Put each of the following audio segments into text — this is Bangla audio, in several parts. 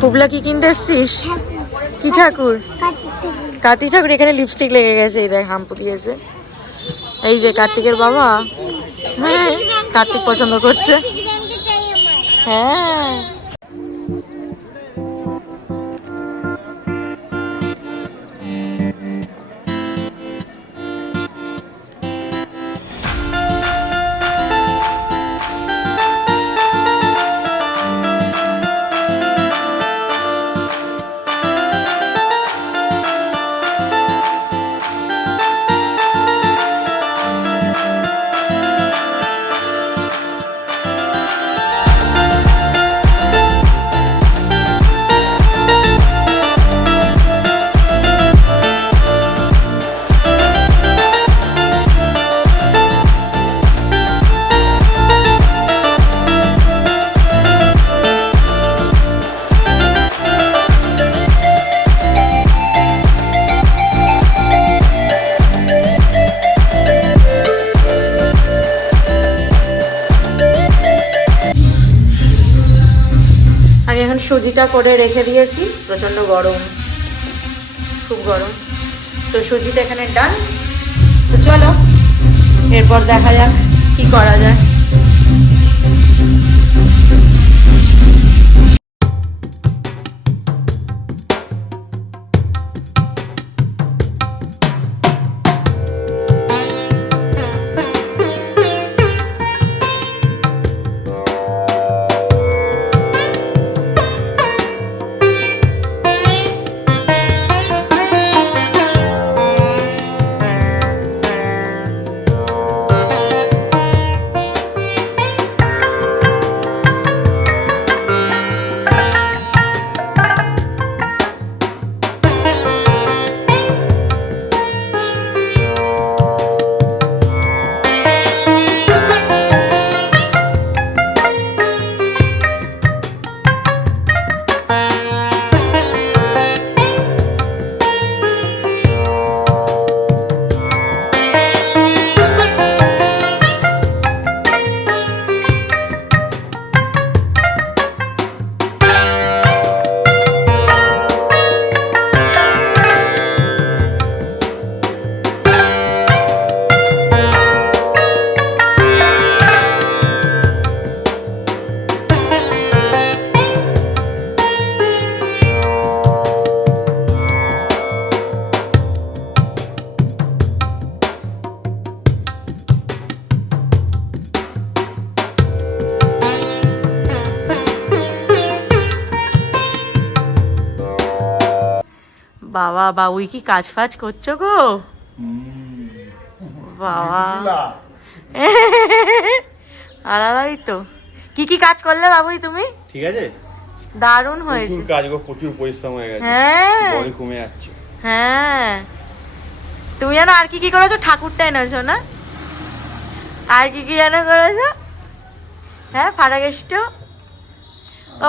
পুবলা কি কিনতে এসছিস? কি ঠাকুর? কার্তিক ঠাকুর। এখানে লিপস্টিক লেগে গেছে, এই দেখ হাম্পু দিয়েছে। এই যে কার্তিকের বাবা, হ্যাঁ কার্তিক পছন্দ করছে। হ্যাঁ সুজিটা করে রেখে দিয়েছি, প্রচন্ড গরম, খুব গরম। তো সুজিটা এখানে ডান। তো চলো এরপর দেখা যাক কি করা যায়। বাবা বাবুই কি কাজ ফাজ করছো গো? বাবা আলাদাই তো। কি কি কাজ করলে বাবুই তুমি? ঠিক আছে, দারুণ হয়েছে। প্রচুর কাজ গো, প্রচুর পরিশ্রম হয়ে গেছে। হ্যাঁ বডি কমে যাচ্ছে। হ্যাঁ তুমি জানো আর কি কি করেছো? ঠাকুরটা এনেছো না? আর কি কি জানো করেছো? হ্যাঁ ফাটাকেষ্ট। ও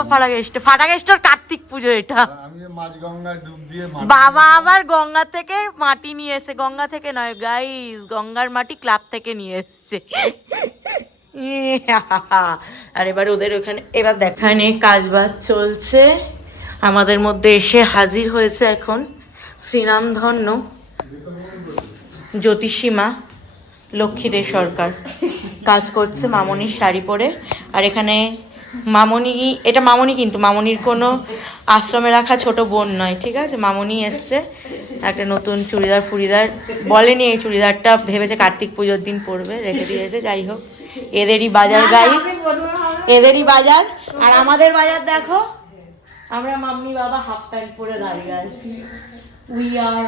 ফাটাকেষ্টর কার্তিক পুজো এটা। আমি মাছ গঙ্গায় ডুব দিয়ে বাবা আবার গঙ্গা থেকে মাটি নিয়ে এসে, গঙ্গা থেকে নয় গাইস, গঙ্গার মাটি ক্লাব থেকে নিয়ে এসছে। আর এবার ওদের ওখানে এবার দেখানে কাজ বাজ চলছে। আমাদের মধ্যে এসে হাজির হয়েছে এখন শ্রীরামধন্য জ্যোতিষীমা লক্ষ্মীদের সরকার কাজ করছে মামনির শাড়ি পরে। আর এখানে মামনি, এটা মামনি কিন্তু মামনির কোনো আশ্রমে রাখা ছোট বোন নয়, ঠিক আছে? মামনি এসছে একটা নতুন চুড়িদার ফুড়িদার, বলেনি এই চুড়িদারটা, ভেবেছে কার্তিক পুজোর দিন পরবে, রেখে দিয়েছে। যাই হোক এদেরই বাজার গাইস, এদেরই বাজার। আর আমাদের বাজার দেখো, আমরা মাম্মি বাবা হাফ প্যান্ট পরে দাঁড়িয়ে আছি। উই আর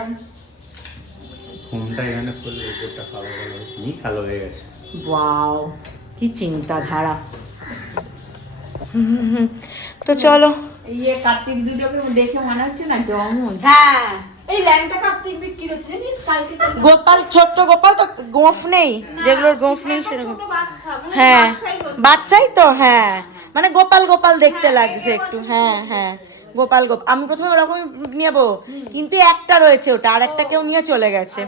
ফোনটা এখানে করলে উপরটা কালো কালো, কি কালো হয়ে গেছে। ওয়াও কি চিন্তাধারা। তো চলো, ইয়ে কার্তিক দুটোকে দেখে মনে হচ্ছে না জমুন। হ্যাঁ এই ল্যাংটা কার্তিক বিক্রি হচ্ছে জানিস কালকে। গোপাল, ছোট্ট গোপাল তো গোঁফ নেই, যেগুলোর গোঁফ নেই সেরকম। ছোট বাচ্চা মানে হ্যাঁ বাচ্চাই গোছ। বাচ্চাই তো, হ্যাঁ মানে গোপাল গোপাল দেখতে লাগছে একটু। হ্যাঁ হ্যাঁ গোপাল গোপাল। আমি প্রথমে ওরকম নেবো, কিন্তু একটা রয়েছে ওটা, আর একটা কেউ নিয়ে চলে গেছে।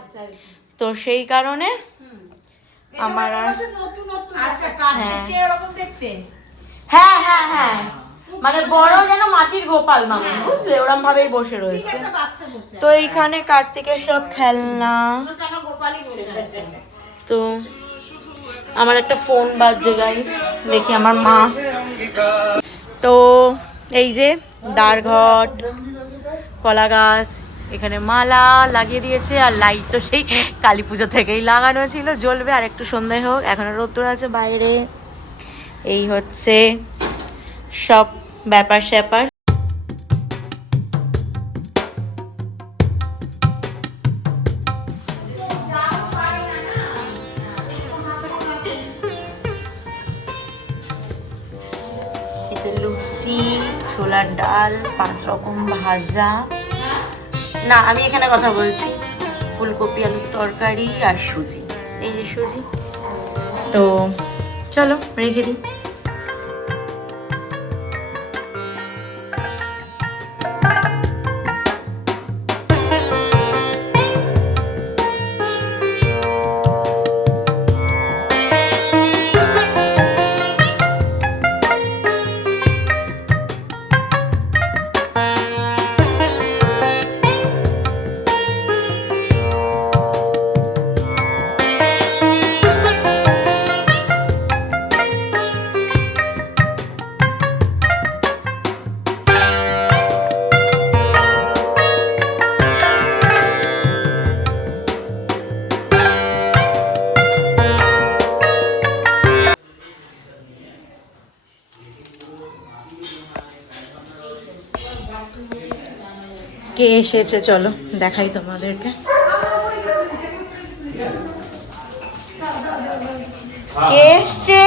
তো সেই কারণে আমার আর আচ্ছা কার্তিককে ওরকম দেখতে হ্যাঁ হ্যাঁ হ্যাঁ মানে বড় যেন মাটির গোপাল মামনি বুঝলে ওরম ভাবেই বসে রয়েছে। বাচ্চা বসে তো এইখানে কার্তিকের সব খেলনা। গোপালই বসে আছে। তো আমার একটা ফোন বাজছে গাইস, দেখি আমার মা। তো এই যে দ্বারঘট, কলা গাছ, এখানে মালা লাগিয়ে দিয়েছে আর লাইট তো সেই কালী পুজো থেকেই লাগানো ছিল, জ্বলবে আর একটু সন্ধ্যে হোক, এখনো রোদ্দুর আছে বাইরে। এই হচ্ছে সব ব্যাপার স্যাপার। লুচি, ছোলার ডাল, 5 রকম ভাজা, না আমি এখানে কথা বলছি, ফুলকপি আলুর তরকারি আর সুজি। এই যে সুজি। তো চলো রেখে দিই। কে এসেছে চলো দেখাই তোমাদেরকে। কে এসছে?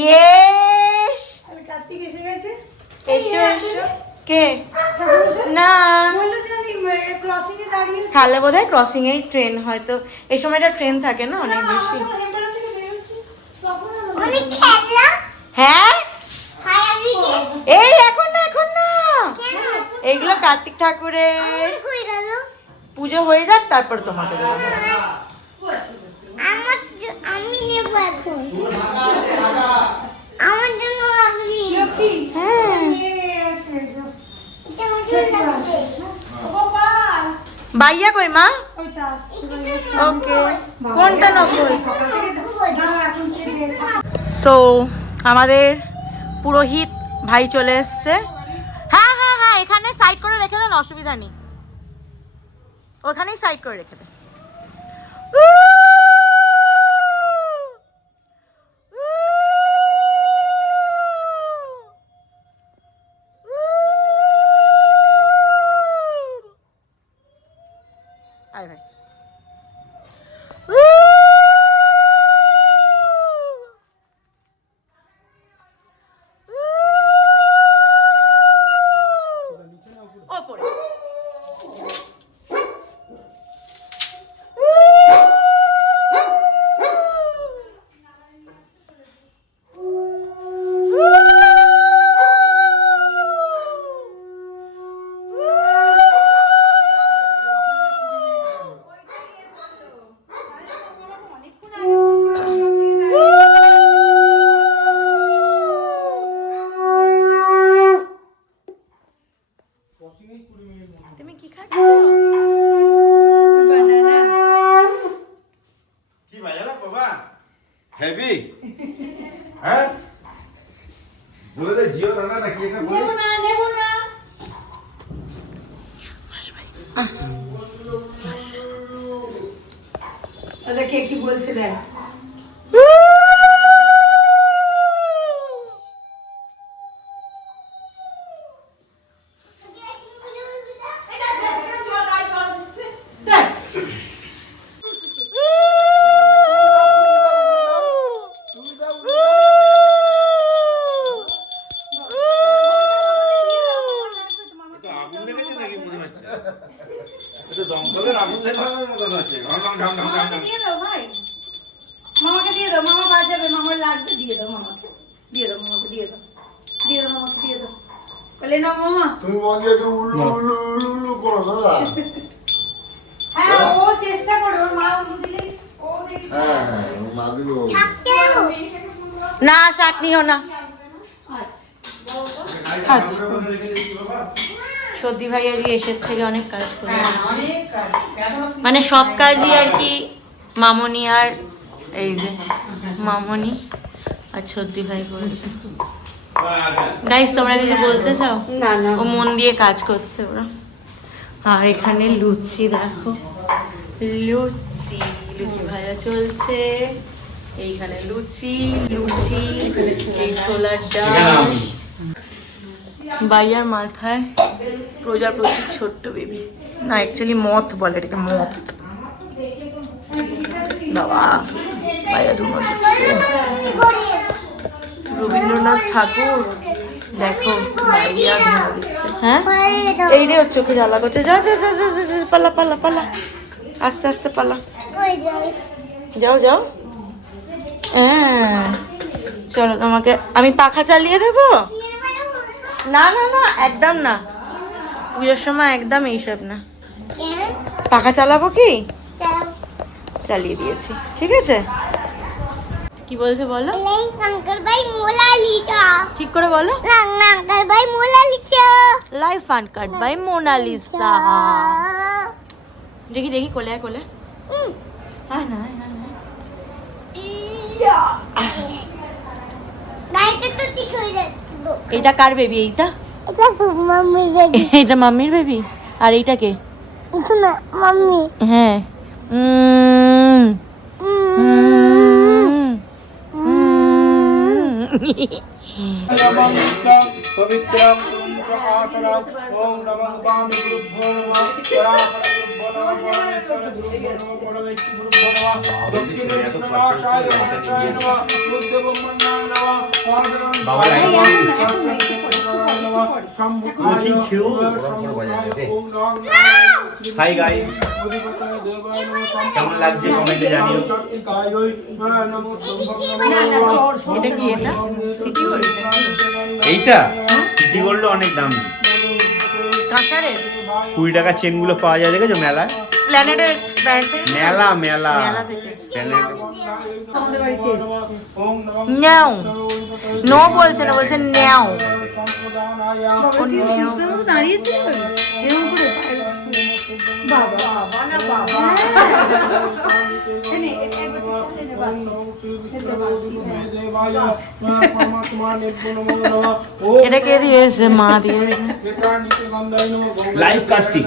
ইয়েস, কার্তিক এসে গেছে। এসো এসো। কে? না বললো যে আমি ক্রসিং এ দাঁড়িয়ে আছি। তাহলে বোধহয় ক্রসিং এই ট্রেন, হয়তো এই সময়টা ট্রেন থাকে না অনেক বেশি। হেমপাড়া থেকে বেরোচ্ছি তখন অনেক খেলনা হ্যাঁ হায়াবিকে এই এখন না এখন না, এইগুলো কার্তিক ঠাকুরের কই গেল পুজো হয়ে যাক তারপর তোমাকে দেবো। আমি নেব এখন আমার জন্য রাখবি হ্যাঁ এটা মজা লাগবে গোপাল বাইয়া কই মা? ওইটা আসছে ওকে কোনটা নকল? সকাল থেকে দাঁড়াও এখন সে সো আমাদের পুরোহিত ভাই চলে এসছে। হ্যাঁ হ্যাঁ হ্যাঁ এখানে সাইড করে রেখে দেন, অসুবিধা নেই, ওখানেই সাইড করে রেখে দেন। আয় ভাই। ওপরে তুমি কি খাচ্ছ? বানানা কি বাজালা বাবা? হেভি হ্যাঁ বলে দে জিও দাদা নাকি এটা বলে নেব না আচ্ছা কে কি বলছে দেখ তো আগুন লেগেছে নাকি মনে হচ্ছে? এটা দমকলের আগুন লেগানোর মতন হচ্ছে। ঘম ঘম ঘম ঘম ঘম মামাকে ঘম। দিয়ে দাও ভাই মামাকে দিয়ে দাও মামা বাজাবে মামার লাগবে দিয়ে দাও মামাকে দিয়ে দাও মামাকে দিয়ে দাও দিয়ে দাও মামাকে দিয়ে দাও বলে না মামা তুমি মনে একটু উল্লু উল্লু উল্লু উল্লু করো দাদা হ্যাঁ ও চেষ্টা করো ওর মা উল্লু দিলে হ্যাঁ হ্যাঁ মাগুলো থাকতেও না শাক নিও না। আচ্ছা সর্দি ভাই আজকে এসের থেকে অনেক কাজ করে মানে সব কাজই আর কি মামনি আর এই যে মামনি আর সর্দি ভাই করেছে। গাইস তোমরা কিছু বলতে চাও? না না ও মন দিয়ে কাজ করছে ওরা। আর এখানে লুচি দেখো, লুচি লুচি ভাজা চলছে। এইখানে লুচি লুচি, এই ছোলার ডাল। বাইয়ার মাথায় প্রজাপতির ছোট্ট বেবি, না অ্যাকচুয়ালি মথ বলে এটাকে, মথ। বাবা বাইয়া ধুমো দিচ্ছে। রবীন্দ্রনাথ ঠাকুর দেখো বাইয়া ধুমো দিচ্ছে। হ্যাঁ এই রে ওর চোখে জ্বালা করছে। যা যা যা যা যা, যা, পালা পালা পালা, আস্তে আস্তে পালা। যাও যাও। হ্যাঁ চলো তোমাকে আমি পাখা চালিয়ে দেবো। না না না একদম না, পুজোর সময় একদম এইসব না। পাখা চালাবো কি? চালিয়ে দিয়েছি, ঠিক আছে। কি বলছো বলো, अंकल भाई मोनालिसा ঠিক করে বলো। अंकल भाई Monalisa life uncut by Monalisa. দেখি দেখি কোলে আয়, কোলে হ্যাঁ না হ্যাঁ না। ইয়া গাইতে তো ঠিক হয়ে যাচ্ছে এইটা কার বেবি? এইটা এটা মাম্মির বেবি এইটা মাম্মির বেবি। আর এইটা কে? এটা না মাম্মি হ্যাঁ পবিত্রম পঞ্চকাতরম ওম নমঃ পামি গুরুভ্যো নমঃ পরাপরগুরুভ্যো নমঃ পরমেশ্বর গুরুভ্যো নমঃ দক্ষিণে বিষ্ণুনাথায় নমঃ বুদ্ধব্রহ্মণ্যায় নমঃ বাবা ঠিক খেও হাই গাইস, কেমন লাগছে কমেন্টে জানিও। এটা কি? এটা সিটি গোল্ড? এইটা সিটি গোল্ড অনেক দাম, কাঁসারের 20 টাকা চেনগুলো পাওয়া যায়, দেখেছো মেলায়? প্ল্যানেটের মেলা মেলা মেলা থেকে। প্ল্যানেট। আমাদের বাড়িতে এসেছে। নাও নো বলছে না, বলছে নাও। বাবা কি কৃষ্ণের মতো দাঁড়িয়েছিল এরকম করে বাবা বাবা না বাবা এনে এটা একবার এনে বাসি এটা বাসি এটা কে দিয়েছে? মা দিয়েছে। লাইভ কার্তিক,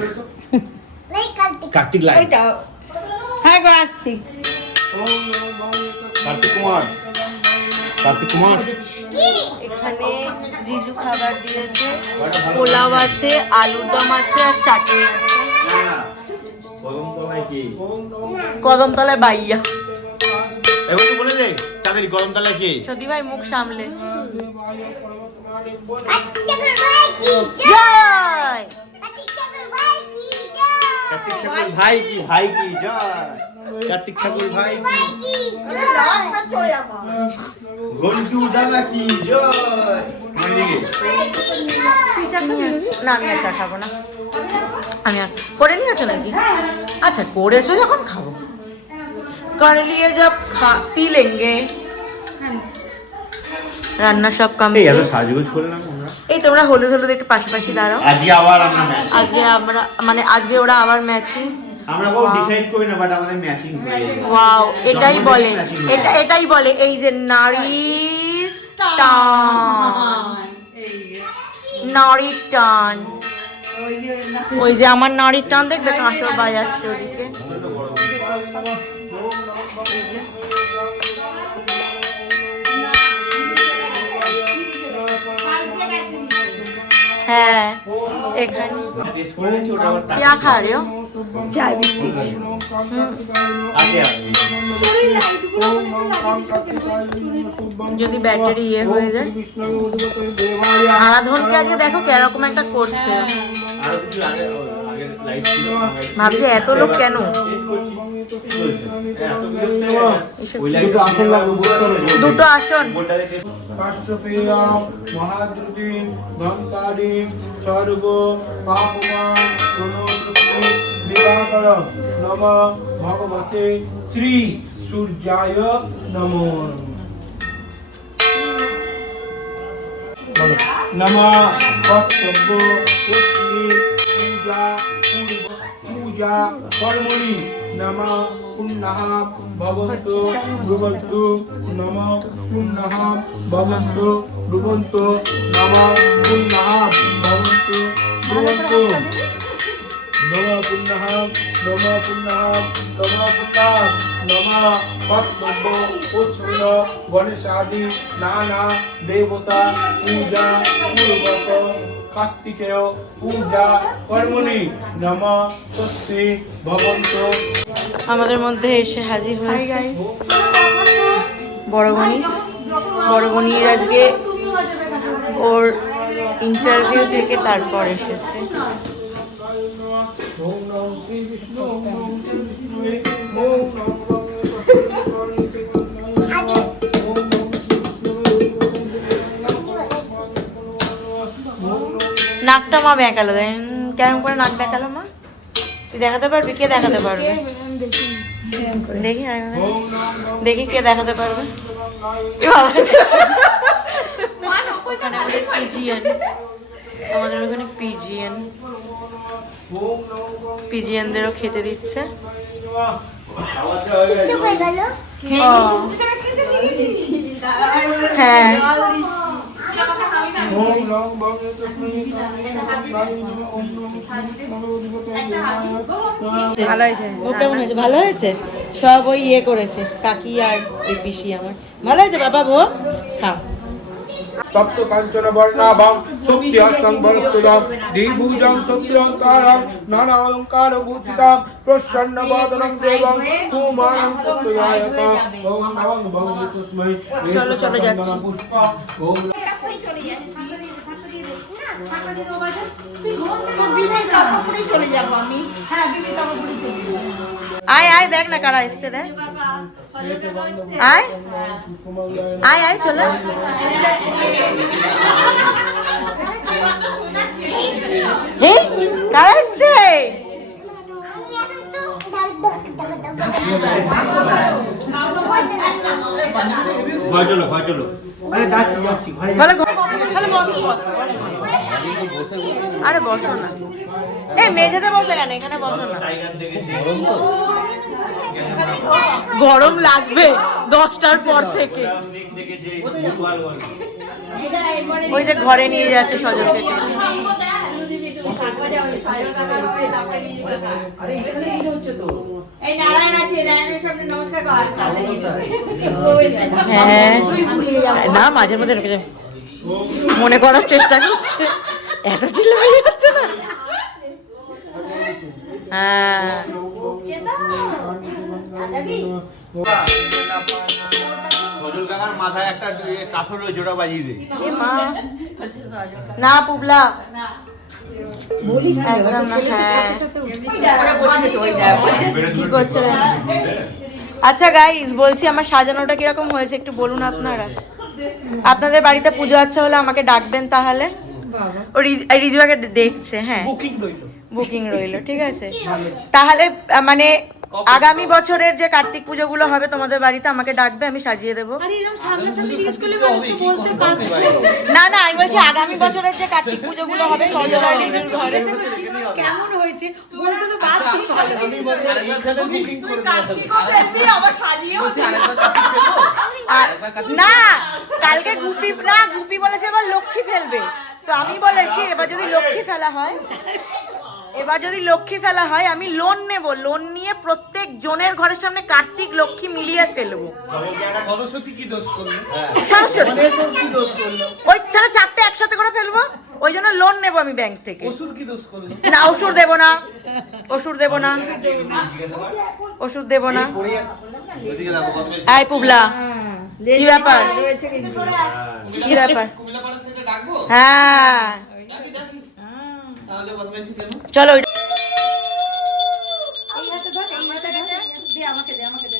লাইক করতে কার্তিক লাইভ, ওইটা হ্যাঁ গো আসছি। কার্তিক কুমার, কার্তিক কুমার। এখানে জিজু খাবার দিয়েছে, পোলাও আছে, আলুর দম আছে আর চাটনি আছে। কদমতলায় কি? কদমতলায় বাইয়া। এবার তো বলে দে তাড়াতাড়ি, গরমতলায় কি? সত্যি ভাই মুখ সামলে। কাটিকার ভাই কি জয় কাটিকার ভাই কি জয় কার্তিক ঠাকুর ভাই কি, ভাই কি জয়। কার্তিক ঠাকুর ভাই কি, ঘন্টু দাদা কি জয়। মানে দিকে না আমি আর চা খাবো না, আমি আর করে নিয়েছো নাকি? আচ্ছা করেছো যখন খাবো, করে নিয়ে যাব পি লেঙ্গে। রান্না সব এই কমপ্লিট। এত সাজগোজ করলাম আমরা। এই তোমরা হলুদ হলুদ একটু পাশাপাশি দাঁড়াও। আজকে আবার আমরা ম্যাচ, আজকে আমরা মানে আজকে ওরা আবার ম্যাচিং। আমরা কোনো ডিসাইড করি না, বাট আমাদের ম্যাচিং হয়ে যায়। ওয়াও এটাই জন্মদিনে বলে, matching হয়ে যায়। এটাই বলে এই যে নারীর টান, নারীর টান। ওই যে আমার নারীর টান দেখবে কাঁসর বাজাচ্ছে ওদিকে। হ্যাঁ এখানে টেস্ট করে নিচ্ছি, ওটা আবার क्या खा रहे हो? চাই বিস্কিট আগে যদি ব্যাটারি ইয়ে হয়ে যায়। আরাধনকে আজকে দেখো কিরকম একটা করছে, আরো কিছু আগে লাইট ছিল, ভাবছি এত লোক কেন। দুটো আসন লাগবে, বুঝতে হবে। দুটো আসন। কাশ্যপেয়া মহাদ্রুতি ধন্তারি স্বর্গ পাপমা প্রণোদৃতি দিবাকর নম ভগবতে শ্রী সূর্যায় নমো নমঃ কর্তব্য পুষ্টি পূজা কর্মণি নমঃ পুণ্যঃ ভবন্তু ব্রুবন্তু নমঃ পুণ্যঃ ভবন্তু ব্রুবন্তু নমঃ পুণ্যঃ ভবন্তু ব্রুবন্তু নমঃ পুণ্যঃ নমঃ পুণ্যঃ নমঃ পুণ্যঃ নমঃ কর্তব্য পুষ্টি গণেশাদি নানা দেবতা পূজা পূর্বক কার্তিকেয় পূজা কর্মণি নমঃ স্বস্তি ভবন্তু। আমাদের মধ্যে এসে হাজির হয়েছে বড়বনি। বড়বনির আজকে ওর ইন্টারভিউ থেকে তারপর এসেছে। ওম নমঃ শ্রী বিষ্ণু ওম নমঃ শ্রী বিষ্ণুয়ে ওম নাকটা মা বেঁকালো, কেমন করে নাক বেঁকালো মা? তুই দেখাতে পারবি? কে দেখাতে পারবে? দেখি দেখি কে দেখাতে পারবে। ওখানে আমাদের পিজিএন, আমাদের ওখানে পিজিএনদেরও খেতে দিচ্ছে। হ্যাঁ ভালো হয়েছে। ও কেমন হয়েছে? ভালো হয়েছে। সব ওই ইয়ে করেছে কাকি আর ওই পিসি আমার। ভালো হয়েছে বাবা, ভোগ খাও। তপ্ত কাঞ্চন বর্ণাভাং শক্তি হস্তং বরক্তদাম দ্বিভুজং সত্যঙ্কারং নানা অলঙ্কার ভূষিতাম প্রসন্ন বদনং দেবং কুমারং তত্ত্বদায়কং ওম নমঃ ভগবতে তস্मै। চলো চলো যাচ্ছি। পুষ্প ওম চলে যাবো আমি। হ্যাঁ দিদি তারপরে আয় আয় দেখ না কারা এসছে রে। আয় আয় আয় চলে। হে কারা এসছে? ভালো ভালো বসো বসো। আরে বসো না, এই মেঝেতে বসে কেন? এখানে বসো না। গরম লাগবে 10টার পর থেকে। ওই যে ঘরে নিয়ে যাচ্ছে সজলকে। হ্যাঁ না, মাঝের মধ্যে ঢুকে মনে করার চেষ্টা করছে। এত চিল্লামিল্লি করছে না। হ্যাঁ মাথায় একটা কাসর রয়েছে, ওটা বাজিয়ে দে। না পুবলা কি করছিলেন? আচ্ছা গাইস, বলছি আমার সাজানোটা কিরকম হয়েছে একটু বলুন আপনারা। আপনাদের বাড়িতে পুজো আচ্ছা হলে আমাকে ডাকবেন তাহলে। ও রিজুয়াকে দেখছে। হ্যাঁ বুকিং রইলো, ঠিক আছে। তাহলে মানে আগামী বছরের যে কার্তিক পুজোগুলো হবে তোমাদের বাড়িতে আমাকে ডাকবে, আমি সাজিয়ে দেবো। না না, আমি বলছি আগামী বছরের যে কার্তিক পুজোগুলো হবে সজল আর রিজুর ঘরে কেমন হয়েছে বলতে তো বাকি ভালো। না কালকে গুপি না, গুপি বলেছে এবার লক্ষ্মী ফেলবে। তো আমি বলেছি এবার যদি লক্ষ্মী ফেলা হয় আমি লোন নেব, লোন নিয়ে প্রত্যেক জনের ঘরের সামনে কার্তিক লক্ষ্মী মিলিয়ে ফেলবো। সরস্বতী কি দোষ করলো? সরস্বতী ওই চলো 4টে একসাথে করে ফেলবো, ওই জন্য লোন নেব আমি ব্যাংক থেকে। অসুর কি দোষ করলো? না ওষুধ দেবো না, ওষুধ দেবো না। আয় পুবলা, কি ব্যাপার? হ্যাঁ চলো। আমাকে দে আমাকে দে।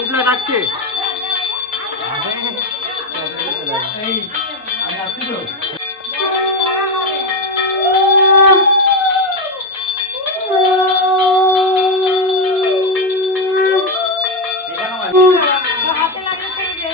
বন্ধুরা ডাকছে। এই আমি আসছি তো হাতে লাগলে ছেড়ে দে।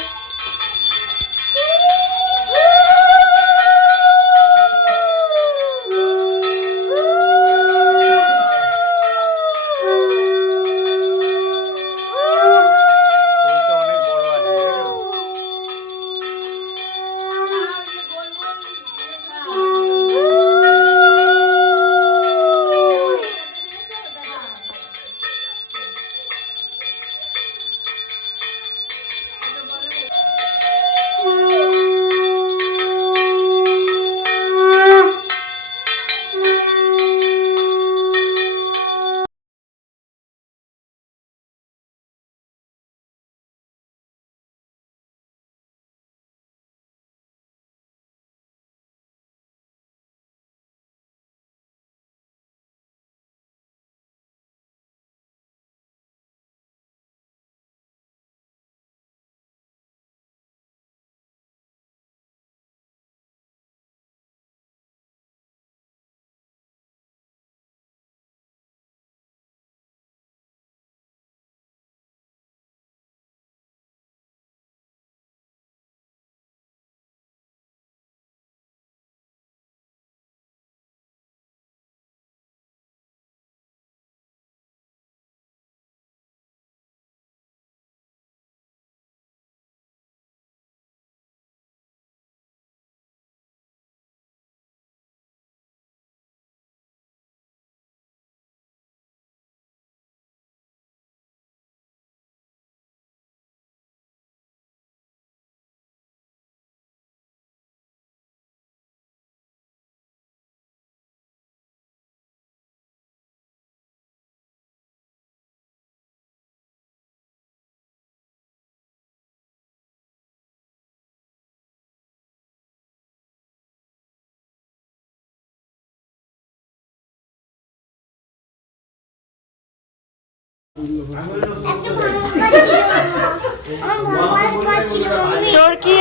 তোর কি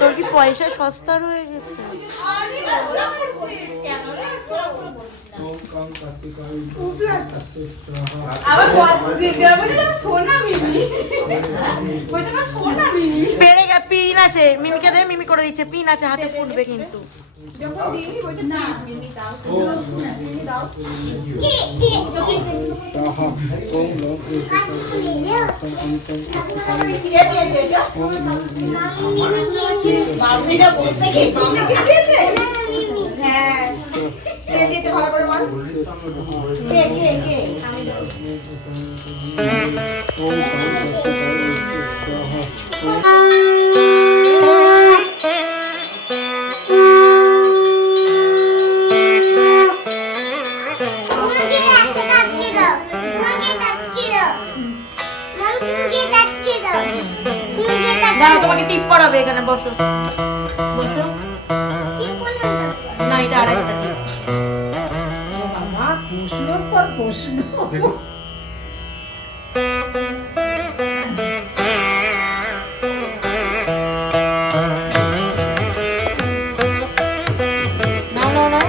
তোর কি পয়সা সস্তা হয়ে গেছে? পেরে গে পিন আছে, মিমিকে দে, মিমি করে দিচ্ছে, পিন আছে, হাতে ফুটবে কিন্তু। ভালো করে বল কে কে কে দাঁড়াও, তোমাকে টিপ পড়াবে, এখানে বসো বসো। না, এটা আরেকটা টিপ। বাবা প্রশ্ন পর প্রশ্ন নাও নাও নাও।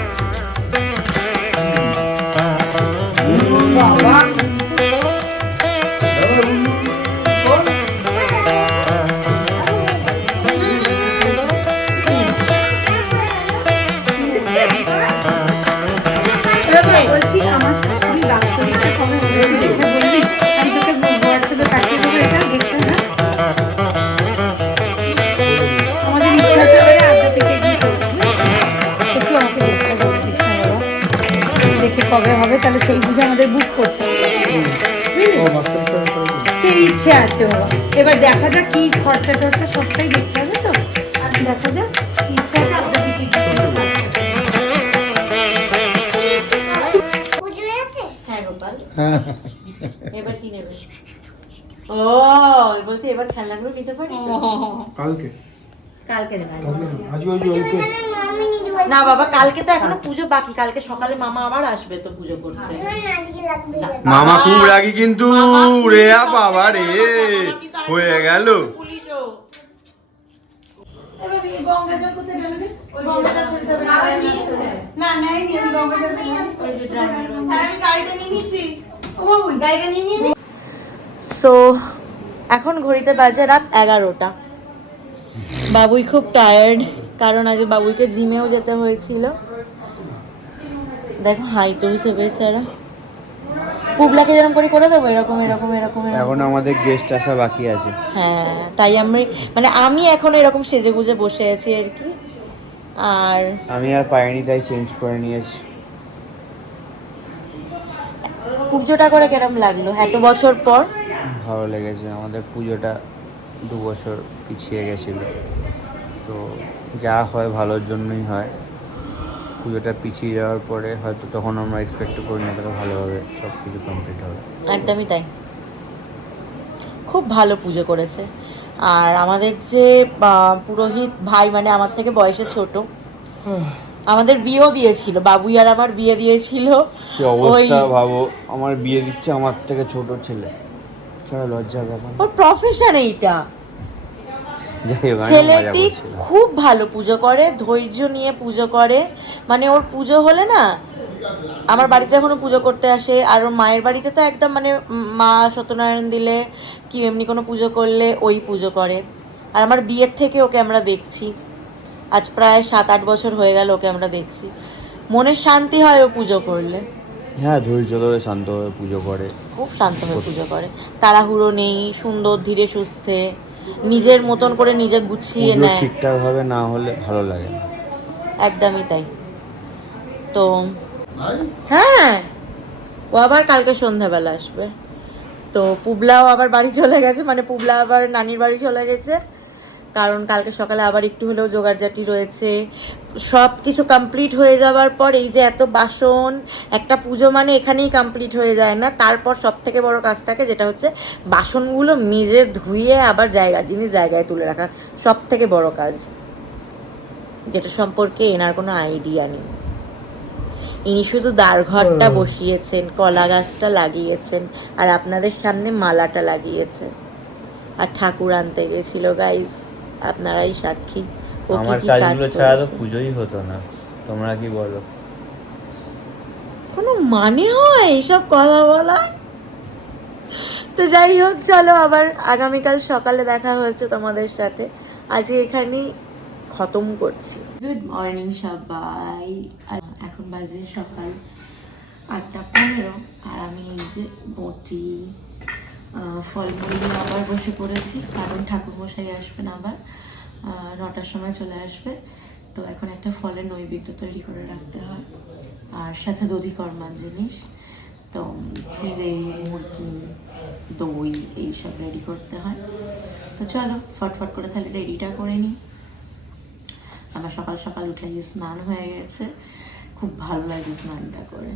বাবা বলছি আমার শাশুড়ি বাক্সরিটা কবে দেখে বলবি, আমি তোকে হোয়াটসঅ্যাপে পাঠিয়ে দেবো এটা দেখতে না। আমাদের ইচ্ছা আছে আড্ডা পিকে গিয়ে করবো, একটু আমাকে দেখতে বলছিস না বাবা, দেখে কবে হবে তাহলে সেই বুঝে আমাদের বুক করতে হবে, বুঝলি? সেই ইচ্ছে আছে বাবা, এবার দেখা যাক কি খরচা টরচা সবটাই দেখতে হবে, তো দেখা যাক ইচ্ছা আছে আড্ডা পিকে গিয়ে করবো। হ্যাঁ গোপাল, এবার কি নেবে? ও বলছে এবার খেলনাগুলো নিতে পারি তো? কালকে কালকে নেবে। আজ ওই যে না বাবা, কালকে তো এখনো পুজো বাকি, কালকে সকালে মামা আবার আসবে তো পুজো করতে। আজকে লাগবে মামা খুব রাগি কিন্তু রে বাবা রে হয়ে গেল। পুলিশও এবার গঙ্গা জল কোথায় গেল রে? ওই গঙ্গাটা ছেড়ে দেবে, না নেয়নি, আমি গঙ্গা জল নিয়ে আসি। ওই যে ড্রাইভার। আমি গাড়িটা নিয়ে নিচ্ছি, ও বাবু, গাড়িটা নিয়ে নিয়ে সো এখন ঘড়িতে বাজে রাত 11টা। বাবুই খুব টায়ার্ড, কারণ আজ বাবুইকে জিমেও যেতে হয়েছিল। দেখো হাই তুলছে বেচারা। পুবলাকে যেরকম করে দেবো, এরকম এরকম এরকম এরকম। এখন আমাদের গেস্ট আসা বাকি আছে। হ্যাঁ, তাই আমি এখন এরকম সেজে গুজে বসে আছি আর কি। আর আমি আর পাইনি, তাই চেঞ্জ করে নিয়েছি। পুজোটা করে কেরম লাগলো এত বছর পর? ভালো লেগেছে। আমাদের পুজোটা 2 বছর পিছিয়ে গেছিল, তো যা হয় ভালোর জন্যই হয়। পুজোটা পিছিয়ে যাওয়ার পরে হয়তো তখন আমরা এক্সপেক্ট করি না তত ভালোভাবে সব কিছু কমপ্লিট হবে। একদমই তাই, খুব ভালো পুজো করেছে। আর আমাদের যে পুরোহিত ভাই, মানে আমার থেকে বয়সে ছোট, আমাদের বিয়েও দিয়েছিল, বাবুই আর আমার বিয়ে দিয়েছিল। কি অবস্থা ভাবো, আমার বিয়ে দিচ্ছে আমার থেকে ছোট ছেলে, সেটা লজ্জার ব্যাপার। ওর প্রফেশন এইটা। যাই হোক, আমি মজা ছেলেটি করছিলাম। খুব ভালো পুজো করে, ধৈর্য নিয়ে পুজো করে। মানে ওর পুজো হলে না, আমার বাড়িতে এখনো পুজো করতে আসে। আর ওর মায়ের বাড়িতে তো একদম মানে মা সত্যনারায়ণ দিলে কি এমনি কোনো পুজো করলে ওই পুজো করে। আর আমার বিয়ের থেকে ওকে আমরা দেখছি, আজ প্রায় 7-8 বছর হয়ে গেল ওকে আমরা দেখছি। মনের শান্তি হয় ও পুজো করলে, হ্যাঁ, ধৈর্য ধরে শান্তভাবে পুজো করে। খুব শান্ত হয়ে পুজো করে। তাড়াহুড়ো নেই, সুন্দর ধীরে সুস্থে নিজের মতন করে নিজে গুছিয়ে পুজো নেয়। ঠিকঠাক ভাবে না হলে ভালো লাগে না। একদমই তাই। তো হ্যাঁ, ও আবার কালকে সন্ধ্যাবেলা আসবে। তো পুবলাও আবার বাড়ি চলে গেছে, মানে পুবলা আবার নানির বাড়ি চলে গেছে, কারণ কালকে সকালে আবার একটু হলেও জোগাড়জাটি রয়েছে। সব কিছু কমপ্লিট হয়ে যাওয়ার পর এই যে এত বাসন, একটা পুজো মানে এখানেই কমপ্লিট হয়ে যায় না। তারপর সব থেকে বড় কাজ থাকে, যেটা হচ্ছে বাসনগুলো মেজে ধুয়ে আবার জিনিস জায়গায় তুলে রাখা, সব থেকে বড় কাজ, যেটা সম্পর্কে এনার কোনো আইডিয়া নেই। ইনি শুধু দ্বারঘরটা বসিয়েছেন, কলা গাছটা লাগিয়েছেন, আর আপনাদের সামনে মালাটা লাগিয়েছেন, আর ঠাকুর আনতে গেছিল। গাইস, আপনারাই সাক্ষী ও কি আমার কি কাজ কাজগুলো ছাড়া তো করেছে। পুজোই হতো না, তোমরা কি বলো? কোনো মানে হয় এইসব কথা বলা? তো যাই হোক, চলো আবার আগামীকাল সকালে দেখা হচ্ছে তোমাদের সাথে। আজকে এখানেই খতম করছি। গুড মর্নিং সবাই। এখন বাজে সকাল 8:15, আর আমি এই যে বটি ফলমূল নিয়ে আবার বসে পড়েছি, কারণ ঠাকুরমশাই আসবেন আবার 9টার সময় চলে আসবে। তো এখন একটা ফলের নৈবেদ্য তৈরি করে রাখতে হয়, আর সাথে দধিকর্মা জিনিস, তো চিড়ে, মুরগি, দই এইসব রেডি করতে হয়। তো চলো ফটফট করে তাহলে রেডিটা করে নিই। আমার সকাল সকাল উঠে স্নান হয়ে গেছে, খুব ভালো লাগে স্নানটা করে।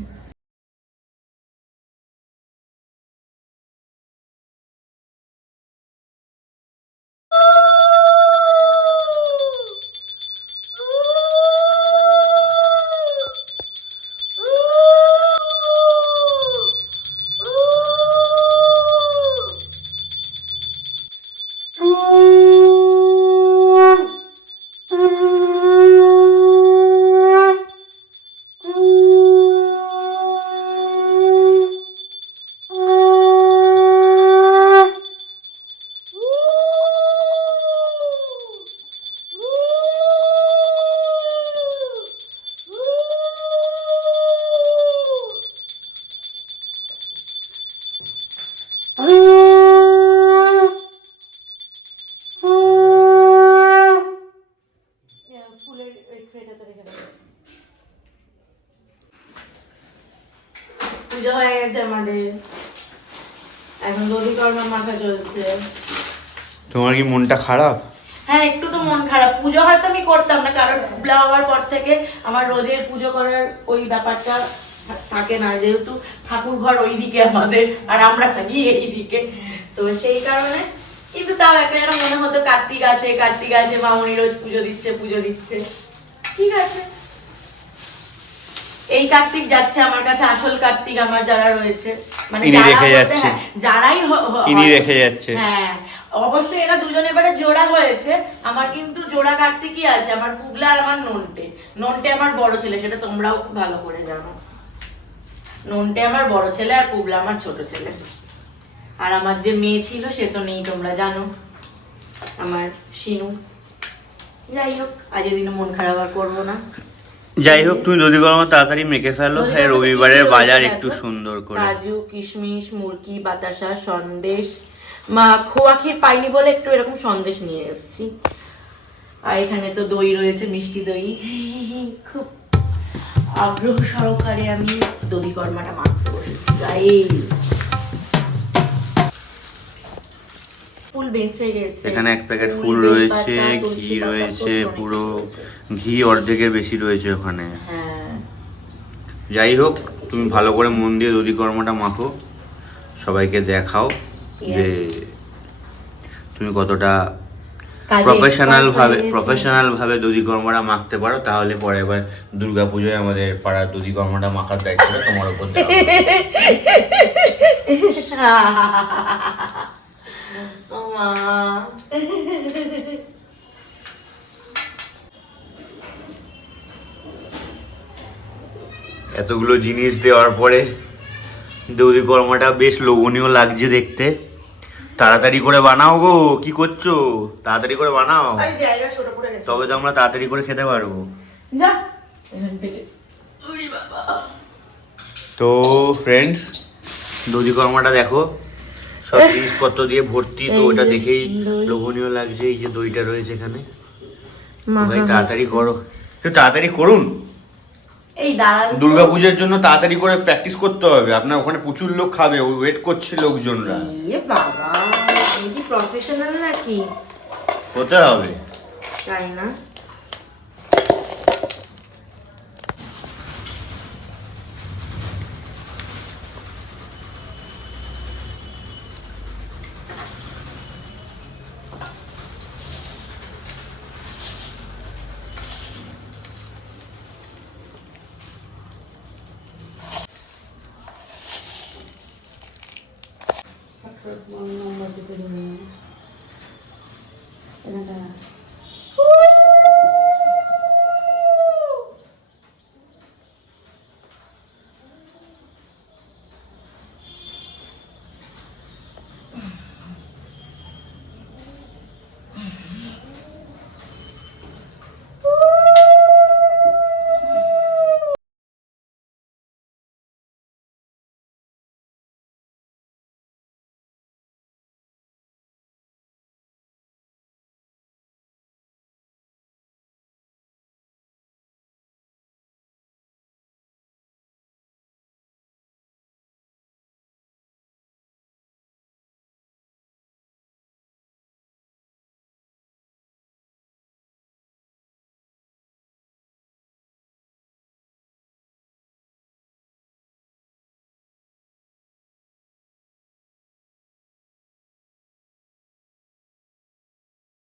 পুজো হয়ে গেছে আমাদের, এখন দধিকর্মা মাথা চলছে। তোমার কি মনটা খারাপ? হ্যাঁ, একটু তো মন খারাপ। পুজো হয়তো আমি করতাম না, কারণ পুবলা হওয়ার পর থেকে আমার রোজের পুজো করার ওই ব্যাপারটা থাকে না, যেহেতু ঠাকুর ঘর ওইদিকে আমাদের আর আমরা থাকি এইদিকে, তো সেই কারণে। কিন্তু তাও একটা যেন মনে হতো কার্তিক আছে মামনি রোজ পুজো দিচ্ছে। ঠিক আছে, এই কার্তিক যাচ্ছে আমার কাছে, আসল কার্তিক আমার যারা রয়েছে, মানে ইনি যারা রেখে বলতে যাচ্ছে। হ্যাঁ, যারাই ইনি রেখে যাচ্ছে। হ্যাঁ অবশ্যই এরা দুজন এবারে জোড়া হয়েছে, আমার কিন্তু জোড়া কার্তিকই আছে, আমার পুগলা আর আমার নন্টে। নন্টে আমার বড় ছেলে, সেটা তোমরাও খুব ভালো করে জানো। নন্টে আমার বড় ছেলে আর পুগলা আমার ছোট ছেলে। আর আমার যে মেয়ে ছিল সে তো নেই, তোমরা জানো, আমার শিনু। যাই হোক, আজের দিনে মন খারাপ আর করবো না। যাই হোক, তুমি দধি কর্মা তাড়াতাড়ি মেখে ফেলো, দধি হ্যাঁ কর্মা রবিবারের কি কি বাজার রয়েছে একটু দেখো? সুন্দর করে। কাজু, কিশমিশ, মুরকি, বাতাসা, সন্দেশ। মা খোয়া ক্ষীর পাইনি বলে একটু এরকম সন্দেশ নিয়ে এসেছি। আর এখানে তো দই রয়েছে, মিষ্টি দই। খুব আগ্রহ সহকারে আমি দধি কর্মাটা মাখতে বসেছি গাইস। ফুল বেঁচে গেছে। এখানে এক প্যাকেট ফুল বেল রয়েছে, পাতা, তুলসী ঘি পাতা, রয়েছে, প্রচুর অনেক পুরো কিছু রয়েছে। ঘি অর্ধেকের বেশি রয়েছে ওখানে। হ্যাঁ যাই হোক, তুমি ভালো করে মন দিয়ে দধি কর্মটা মাখো, সবাইকে দেখাও যে তুমি কতটা কাজে প্রফেশনাল ভাবে দধি কর্মটা মাখতে পারো। তাহলে পরের বার দুর্গাপুজোয় আমাদের পাড়ার দধি কর্মটা মাখার দায়িত্বটা তোমার উপর দেওয়া হবে। ও মা। এতগুলো জিনিস দেওয়ার পরে দধি কর্মটা বেশ লোভনীয় লাগছে দেখতে। তাড়াতাড়ি করে বানাও গো, কি করছো? তাড়াতাড়ি করে বানাও, আরে জায়গা ছোট পড়ে গেছে। তবে তো আমরা তাড়াতাড়ি করে খেতে পারবো। যা এখান থেকে। ওরে বাবা। তো ফ্রেন্ডস, দধি কর্মটা দেখো, সব জিনিসপত্র দিয়ে ভর্তি, তো ওটা দেখেই লোভনীয় লাগছে। এই যে দইটা রয়েছে এখানে, ভাই তাড়াতাড়ি করো, একটু তাড়াতাড়ি করুন। এই দাঁড়ান। দুর্গাপূজার জন্য তাড়াতাড়ি করে প্র্যাকটিস করতে হবে, আপনার ওখানে প্রচুর লোক খাবে, ওয়েট করছে লোকজনরা, এ বাবা, এই কি প্রফেশনাল নাকি? হতে হবে। তাই না? এটা